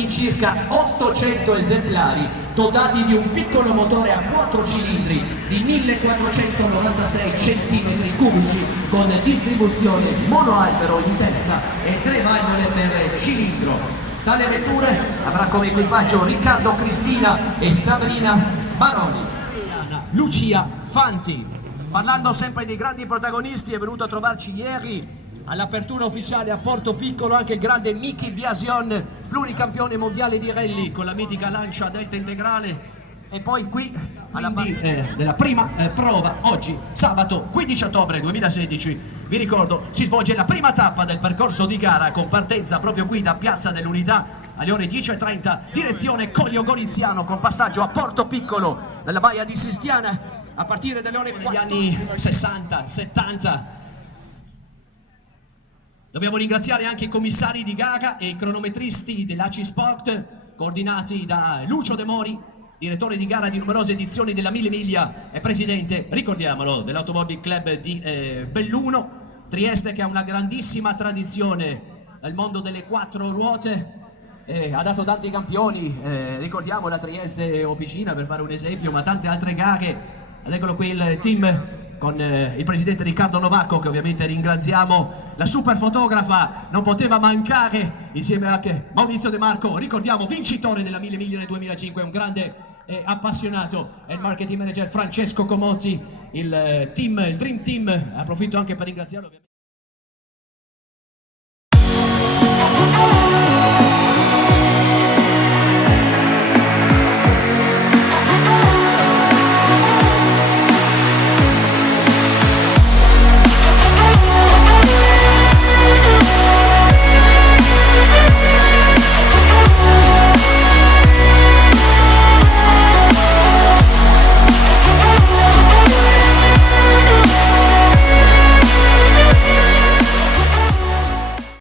in circa 800 esemplari dotati di un piccolo motore a 4 cilindri di 1496 cm3 con distribuzione monoalbero in testa e 3 valvole per cilindro. Tale vettura avrà come equipaggio Riccardo Cristina e Sabrina Baroni. Lucia Fanti. Parlando sempre dei grandi protagonisti, è venuto a trovarci ieri all'apertura ufficiale a Porto Piccolo anche il grande Miki Biasion, pluricampione mondiale di rally con la mitica Lancia Delta Integrale. E poi qui alla della prima prova, oggi sabato 15 ottobre 2016, vi ricordo, si svolge la prima tappa del percorso di gara con partenza proprio qui da Piazza dell'Unità alle ore 10:30, direzione Coglio Goriziano con passaggio a Porto Piccolo nella baia di Sistiana a partire dalle ore degli anni 60, 70. Dobbiamo ringraziare anche i commissari di gara e i cronometristi dell'ACI Sport, coordinati da Lucio De Mori, direttore di gara di numerose edizioni della Mille Miglia e presidente, ricordiamolo, dell'Automobile Club di Belluno. Trieste, che ha una grandissima tradizione nel mondo delle 4 ruote, ha dato tanti campioni, ricordiamo la Trieste Opicina per fare un esempio, ma tante altre gare. Ed eccolo qui il team con il presidente Riccardo Novacco, che ovviamente ringraziamo. La super fotografa non poteva mancare, insieme anche Maurizio De Marco, ricordiamo vincitore della Mille Miglia nel 2005, un grande appassionato, e il marketing manager Francesco Comotti, il Dream Team. Approfitto anche per ringraziarlo ovviamente.